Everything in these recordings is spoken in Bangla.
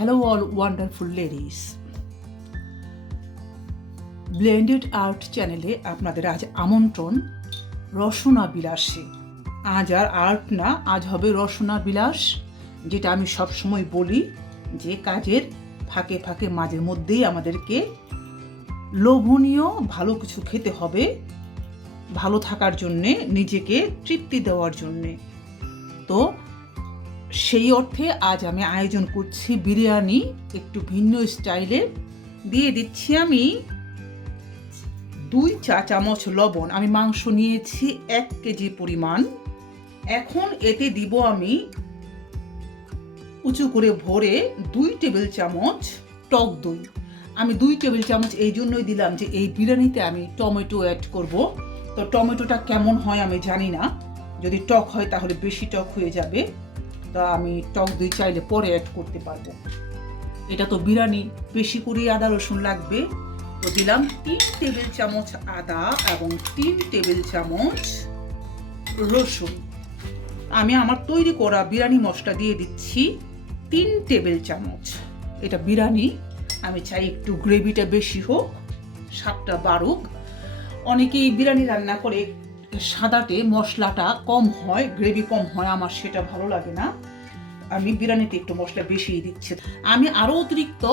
Hello all wonderful ladies. Blended art চ্যানেলে আপনাদের আজ আমন্ত্রণ রসনা বিলাসে। আজ আর আর্ট না, আজ হবে রসনা বিলাস, যেটা আমি সবসময় বলি যে কাজের ফাঁকে ফাঁকে মাঝে মধ্যেই আমাদেরকে লোভনীয় ভালো কিছু খেতে হবে, ভালো থাকার জন্যে, নিজেকে তৃপ্তি দেওয়ার জন্যে। তো সেই অর্থে আজ আমি আয়োজন করছি বিরিয়ানি, একটু ভিন্ন স্টাইলে। দিয়ে দিচ্ছি আমি 2 চা চামচ লবণ। আমি মাংস নিয়েছি 1 কেজি পরিমাণ। এখন এতে দিব আমি উঁচু করে ভরে 2 টেবিল চামচ টক দই। আমি 2 টেবিল চামচ এই জন্যই দিলাম যে এই বিরিয়ানিতে আমি টমেটো অ্যাড করব। তো টমেটোটা কেমন হয় আমি জানি না, যদি টক হয় তাহলে বেশি টক হয়ে যাবে, তা আমি টক দই চাইলে পরে অ্যাড করতে পারবো। এটা তো বিরিয়ানি, বেশি করে আদা রসুন লাগবে, তো দিলাম 3 টেবিল চামচ আদা এবং 3 টেবিল চামচ রসুন। আমি আমার তৈরি করা বিরিয়ানি মশলা দিয়ে দিচ্ছি 3 টেবিল চামচ। এটা বিরিয়ানি, আমি চাই একটু গ্রেভিটা বেশি হোক, স্বাদটা বাড়ুক। অনেকেই বিরিয়ানি রান্না করে সাদাতে মশলাটা কম হয়, গ্রেভি কম হয়, আমার সেটা ভালো লাগে না। আমি বিরিয়ানিতে একটু মশলা বেশি দিচ্ছি। আমি আরও অতিরিক্ত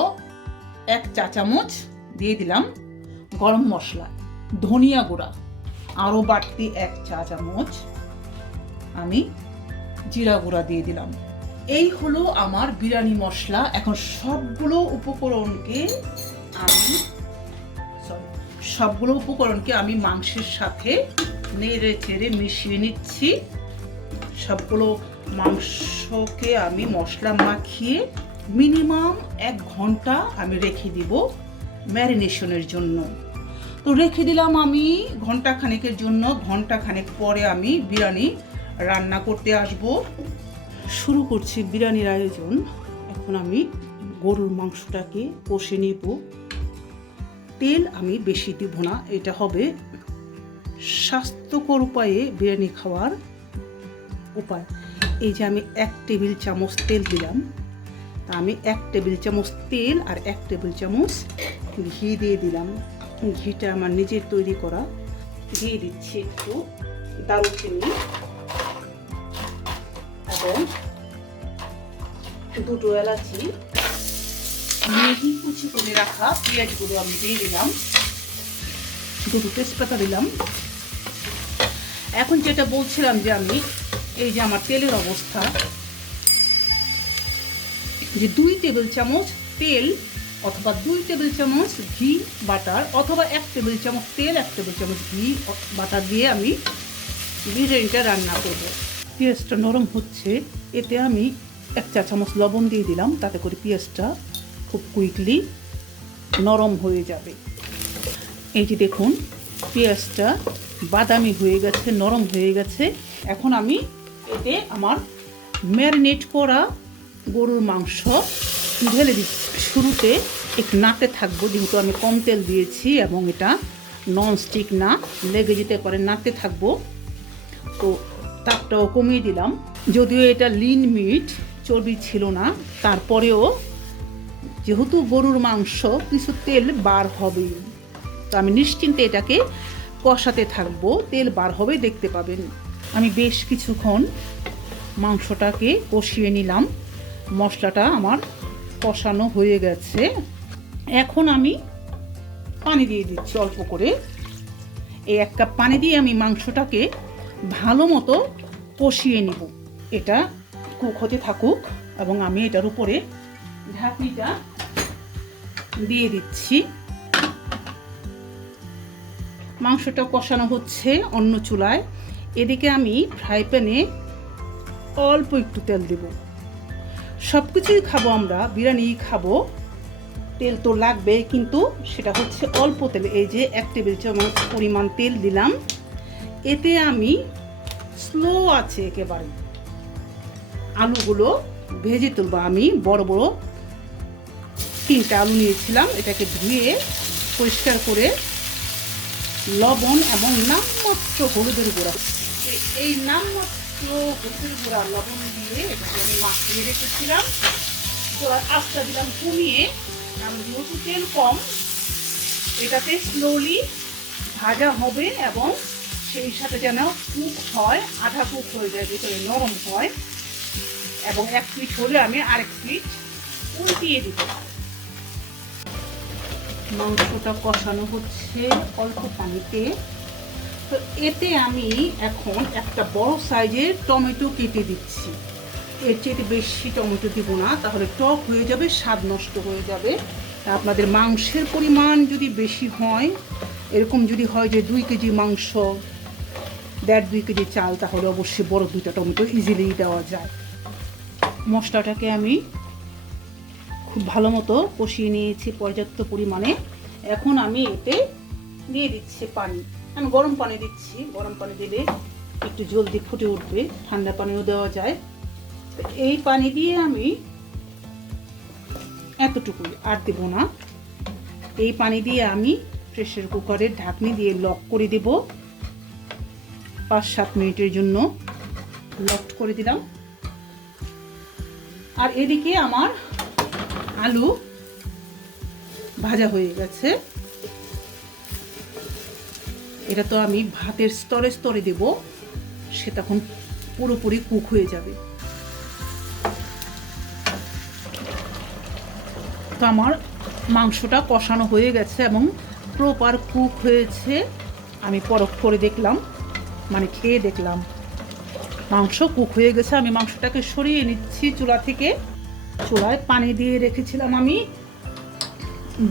1 চা চামচ দিয়ে দিলাম গরম মশলা, ধনিয়া গুঁড়া, আরও বাড়তি 1 চা চামচ আমি জিরা গুঁড়া দিয়ে দিলাম। এই হলো আমার বিরিয়ানি মশলা। এখন সবগুলো উপকরণকে আমি মাংসের সাথে নেড়ে চেড়ে মিশিয়ে নিচ্ছি। সবগুলো মাংসকে আমি মশলা মাখিয়ে মিনিমাম 1 ঘন্টা আমি রেখে দিব ম্যারিনেশনের জন্য। তো রেখে দিলাম আমি ঘন্টা খানেকের জন্য। ঘন্টা খানেক পরে আমি বিরিয়ানি রান্না করতে আসব। শুরু করছি বিরিয়ানির আয়োজন। এখন আমি গরুর মাংসটাকে কষে নেব। তেল আমি বেশি দিব না, এটা হবে স্বাস্থ্যকর উপায়ে বিরিয়ানি খাওয়ার উপায়। এই যে আমি 1 টেবিল চামচ তেল দিলাম, তা আমি 1 টেবিল চামচ তেল আর 1 টেবিল চামচ ঘি দিয়ে দিলাম। ঘিটা আমার নিজের তৈরি করা। দিয়ে দিচ্ছি একটু দারুচিনি এবং 2 এলাচি। মেহি কুচি করে রাখা পেঁয়াজগুলো আমি দিয়ে দিলাম, 2 তেজপাতা দিলাম। এখন যেটা বলছিলাম যে আমি এই যে আমার তেলের অবস্থা, যে 2 টেবিল চামচ তেল অথবা 2 টেবিল চামচ ঘি বাটার অথবা 1 টেবিল চামচ তেল 1 টেবিল চামচ ঘি বাটার দিয়ে আমি বিরিয়ানিটা রান্না করব। পেঁয়াজটা নরম হচ্ছে, এতে আমি 1 চা চামচ লবণ দিয়ে দিলাম, তাতে করে পেঁয়াজটা খুব কুইকলি নরম হয়ে যাবে। এই যে দেখুন পেঁয়াজটা বাদামি হয়ে গেছে, নরম হয়ে গেছে। এখন আমি এতে আমার ম্যারিনেট করা গরুর মাংস ঢেলে দিচ্ছি। শুরুতে একটু নাড়তে থাকবো, যেহেতু আমি কম তেল দিয়েছি এবং এটা ননস্টিক না, লেগে যেতে পারে, নাড়তে থাকবো। তো তাপটাও কমিয়ে দিলাম। যদিও এটা লিন মিট, চর্বি ছিল না, তারপরেও যেহেতু গরুর মাংস কিছু তেল বার হবেই, তো আমি নিশ্চিন্তে এটাকে কষাতে থাকবো। তেল বার হবে, দেখতে পাবেন। আমি বেশ কিছুক্ষণ মাংসটাকে কষিয়ে নিলাম। মশলাটা আমার কষানো হয়ে গেছে। এখন আমি পানি দিয়ে দিচ্ছি অল্প করে। এই 1 কাপ পানি দিয়ে আমি মাংসটাকে ভালো মতো কষিয়ে নিব। এটা কুক হতে থাকুক এবং আমি এটার উপরে ঢাকনিটা দিয়ে দিচ্ছি। মাংসটা কষানো হচ্ছে অন্য চুলায়। এদিকে আমি ফ্রাই প্যানে অল্প একটু তেল দেব। সব কিছুই খাবো আমরা, বিরিয়ানি খাবো, তেল তো লাগবে, কিন্তু সেটা হচ্ছে অল্প তেল। এই যে 1 টেবিল চামচ পরিমাণ তেল দিলাম। এতে আমি স্লো আছে একেবারে আলুগুলো ভেজে তুলবো। আমি বড় বড় 3টা আলু নিয়েছিলাম, এটাকে ধুয়ে পরিষ্কার করে লবণ এবং নামমাত্র হলুদের গুঁড়া, এই নামমাত্র হলুদের গুঁড়া লবণ দিয়ে এটাকে আমি মাখিয়ে রেখেছিলাম। চুলার আঁচটা দিলাম কমিয়ে, কারণ যেহেতু তেল কম এটাতে স্লোলি ভাজা হবে এবং সেই সাথে যেন কুক হয়, আধা কুক হয়ে যায়, ভিতরে নরম হয়। এবং এক পিঠ হলে আমি আরেক পিঠ উল্টিয়ে দিব। মাংসটা কষানো হচ্ছে অল্প পানিতে। তো এতে আমি এখন একটা বড় সাইজের টমেটো কেটে দিচ্ছি। এর চেয়ে বেশি টমেটো দিব না, তাহলে টক হয়ে যাবে, স্বাদ নষ্ট হয়ে যাবে। আপনাদের মাংসের পরিমাণ যদি বেশি হয়, এরকম যদি হয় যে 2 কেজি মাংস, 1.5-2 কেজি চাল, তাহলে অবশ্যই বড় 2টা টমেটো ইজিলি দেওয়া যায়। মশলাটাকে আমি খুব ভালো মতো কষিয়ে নিয়েছি পর্যাপ্ত পরিমাণে। এখন আমি এতে দিয়ে দিচ্ছি পানি। আমি গরম পানি দিচ্ছি, গরম পানি দিলে একটু জলদি ফুটে উঠবে, ঠান্ডা পানিও দেওয়া যায়। এই পানি দিয়ে আমি এতটুকুই, আর দেব না। এই পানি দিয়ে আমি প্রেসার কুকারের ঢাকনি দিয়ে লক করে দেব। 5-7 মিনিটের জন্য লক করে দিলাম। আর এদিকে আমার আলু ভাজা হয়ে গেছে। এটা তো আমি ভাতের স্তরে স্তরে দেব, সে তখন পুরোপুরি কুক হয়ে যাবে। তো আমার মাংসটা কষানো হয়ে গেছে এবং প্রপার কুক হয়েছে। আমি পরখ করে দেখলাম, মানে খেয়ে দেখলাম মাংস কুক হয়ে গেছে। আমি মাংসটাকে সরিয়ে নিচ্ছি চুলা থেকে। চুলায় পানি দিয়ে রেখেছিলাম আমি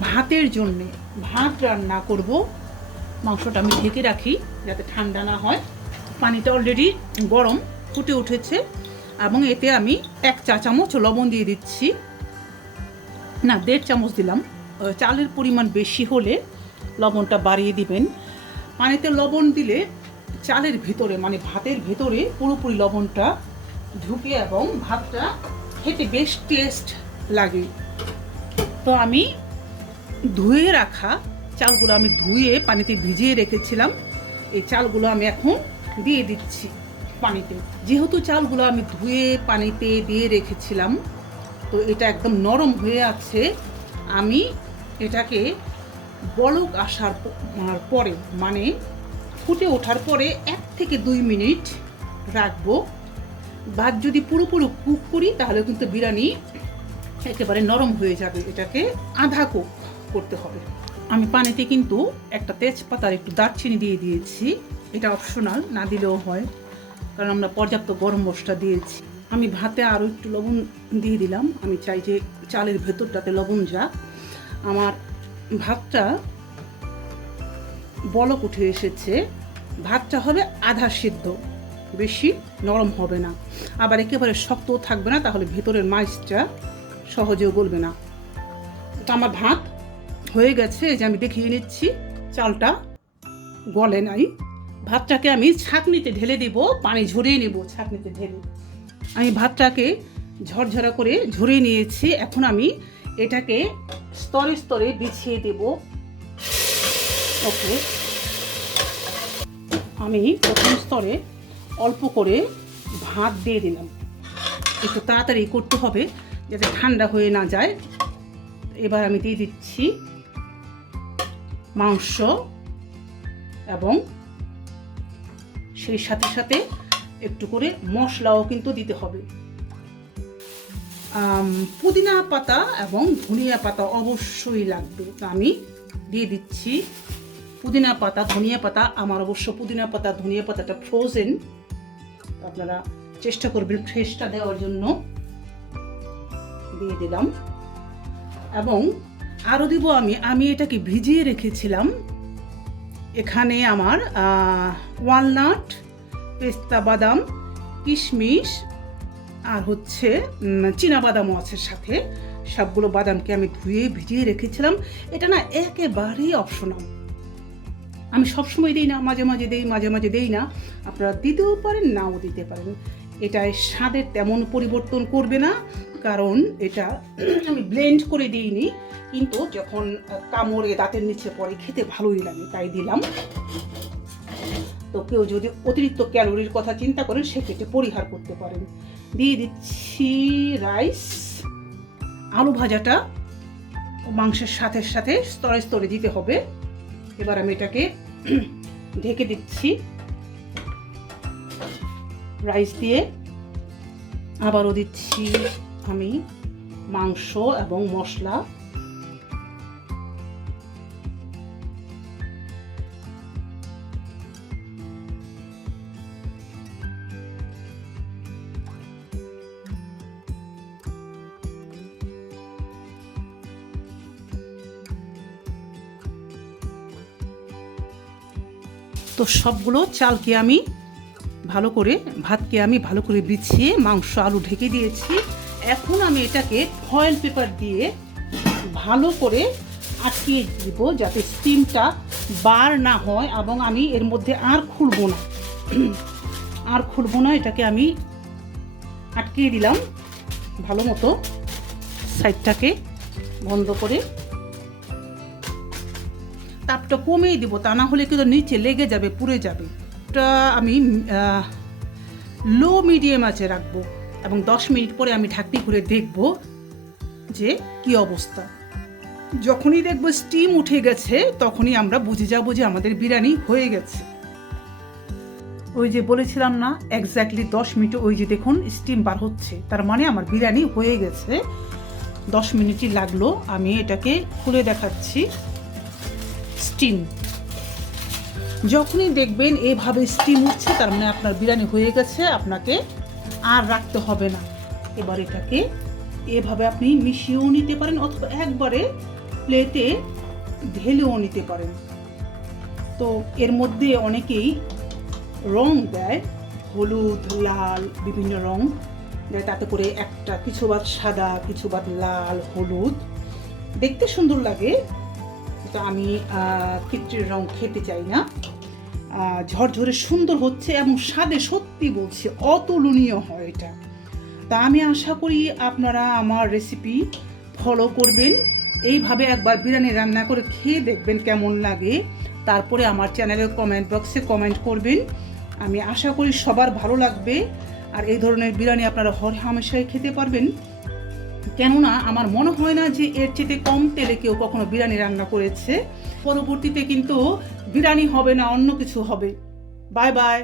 ভাতের জন্যে, ভাত রান্না করব। মাংসটা আমি ঢেকে রাখি যাতে ঠান্ডা না হয়। পানিটা অলরেডি গরম, ফুটে উঠেছে এবং এতে আমি 1 চা চামচ লবণ দিয়ে দিচ্ছি। না, 1.5 চামচ দিলাম। চালের পরিমাণ বেশি হলে লবণটা বাড়িয়ে দিবেন। পানিতে লবণ দিলে চালের ভিতরে, মানে ভাতের ভিতরে পুরোপুরি লবণটা ঢুকে এবং ভাতটা খেতে বেশ টেস্ট লাগে। তো আমি ধুয়ে রাখা চালগুলো, আমি ধুয়ে পানিতে ভিজিয়ে রেখেছিলাম, এই চালগুলো আমি এখন দিয়ে দিচ্ছি পানিতে। যেহেতু চালগুলো আমি ধুয়ে পানিতে দিয়ে রেখেছিলাম, তো এটা একদম নরম হয়ে আছে। আমি এটাকে বলক আসার পরে, মানে ফুটে ওঠার পরে 1 থেকে 2 মিনিট রাখবো। ভাত যদি পুরোপুরি কুক করি তাহলে কিন্তু বিরিয়ানি একেবারে নরম হয়ে যাবে। এটাকে আধা কুক করতে হবে। আমি পানিতে কিন্তু একটা তেজপাতার একটু দারচিনি দিয়ে দিয়েছি। এটা অপশনাল, না দিলেও হয়, কারণ আমরা পর্যাপ্ত গরম মশলা দিয়েছি। আমি ভাতে আরও একটু লবণ দিয়ে দিলাম। আমি চাই যে চালের ভেতরটাতে লবণ যাক। আমার ভাতটা বলক উঠে এসেছে। ভাতটা হবে আধা সিদ্ধ, বেশি নরম হবে না, আবার একেবারে শক্তও থাকবে না, তাহলে ভেতরের মাছটা সহজেও গলবে না। তো আমার ভাত হয়ে গেছে, এই যে আমি দেখিয়ে নিচ্ছি, চালটা গলে নাই। ভাতটাকে আমি ছাঁকনিতে ঢেলে দেব, পানি ঝরিয়ে নেব ছাঁকনিতে ঢেলে। আমি ভাতটাকে ঝরঝরা করে ঝরিয়ে নিয়েছি। এখন আমি এটাকে স্তরে স্তরে বিছিয়ে দেব। ওকে, আমি প্রথম স্তরে অল্প করে ভাত দিয়ে দিলাম। একটু তাড়াতাড়ি করতে হবে যাতে ঠান্ডা হয়ে না যায়। এবার আমি দিয়ে দিচ্ছি মাংস এবং সেই সাথে সাথে একটু করে মশলাও কিন্তু দিতে হবে। পুদিনা পাতা এবং ধনিয়া পাতা অবশ্যই লাগবে। তো আমি দিয়ে দিচ্ছি পুদিনা পাতা, ধনিয়া পাতা। আমার অবশ্য পুদিনা পাতা, ধনিয়া পাতাটা ফ্রোজেন, আপনারা চেষ্টা করবেন ফ্রেশটা দেওয়ার জন্য। দিয়ে দিলাম এবং আরও দিব আমি এটাকে ভিজিয়ে রেখেছিলাম। এখানে আমার ওয়ালনাট, পেস্তা বাদাম, কিশমিশ আর হচ্ছে চীনা বাদামও আছে সাথে। সবগুলো বাদামকে আমি ধুয়ে ভিজিয়ে রেখেছিলাম। এটা না একেবারেই অপশনাল, আমি সবসময় দিই না, মাঝে মাঝে দিই, মাঝে মাঝে দিই না। আপনারা দিতেও পারেন, নাও দিতে পারেন। এটায় স্বাদের তেমন পরিবর্তন করবে না, কারণ এটা আমি ব্লেন্ড করে দিইনি, কিন্তু যখন কামড়ে দাঁতের নিচে পড়ে খেতে ভালোই লাগে, তাই দিলাম। তো কেউ যদি অতিরিক্ত ক্যালোরির কথা চিন্তা করেন সেক্ষেত্রে পরিহার করতে পারেন। দিয়ে দিচ্ছি রাইস, আলু ভাজাটা মাংসের সাথে সাথে স্তরে স্তরে দিতে হবে। এবার আমি এটাকে ঢেকে দিচ্ছি রাইস দিয়ে। আবারও দিচ্ছি আমি মাংস এবং মশলা। তো সবগুলো চালকে আমি ভাতকে আমি ভালো করে বিছিয়ে মাংস আলু ঢেকে দিয়েছি। এখন আমি এটাকে ফয়েল পেপার দিয়ে ভালো করে আটকিয়ে দিব যাতে স্টিমটা বার না হয়, এবং আমি এর মধ্যে আর খুলবো না। এটাকে আমি আটকিয়ে দিলাম ভালো মতো। সাইডটাকে বন্ধ করে তাপটা কমিয়ে দিব, তা না হলে কিন্তু নিচে লেগে যাবে, পুড়ে যাবে। এটা আমি লো মিডিয়াম আঁচে রাখবো এবং 10 মিনিট পরে আমি ঢাকনি খুলে দেখব যে কি অবস্থা। যখনই দেখবো স্টিম উঠে গেছে তখনই আমরা বুঝে যাবো যে আমাদের বিরিয়ানি হয়ে গেছে। ওই যে বলেছিলাম না, এক্স্যাক্টলি 10 মিনিটে ওই যে দেখুন স্টিম বার হচ্ছে, তার মানে আমার বিরিয়ানি হয়ে গেছে। 10 মিনিটই লাগলো। আমি এটাকে খুলে দেখাচ্ছি। স্টিম যখনই দেখবেন এভাবে স্টিম উঠছে তার মানে আপনার বিরিয়ানি হয়ে গেছে, আপনাকে আর রাখতে হবে না। এবার এটাকে এভাবে আপনি মিশিয়েও নিতে পারেন অথবা একবারে প্লেটে ঢেলেও নিতে পারেন। তো এর মধ্যে অনেকেই রং দেয়, হলুদ, লাল, বিভিন্ন রং দেয়, তাতে করে একটা কিছু ভাত সাদা, কিছু ভাত লাল, হলুদ, দেখতে সুন্দর লাগে। তো আমি খিচুড়ির রং খেতে চাই না। ঝরঝরে সুন্দর হচ্ছে এবং স্বাদে সত্যি বলছি অতুলনীয় হয় এটা। তা আমি আশা করি আপনারা আমার রেসিপি ফলো করবেন, এইভাবে একবার বিরিয়ানি রান্না করে খেয়ে দেখবেন কেমন লাগে। তারপরে আমার চ্যানেলের কমেন্ট বক্সে কমেন্ট করবেন। আমি আশা করি সবার ভালো লাগবে। আর এই ধরনের বিরিয়ানি আপনারা হামেশাই খেতে পারবেন, কেননা আমার মনে হয় না যে এর চেয়ে কম তেলে কেউ কখনো বিরিয়ানি রান্না করেছে। পরবর্তীতে কিন্তু বিরিয়ানি হবে না, অন্য কিছু হবে। Bye bye.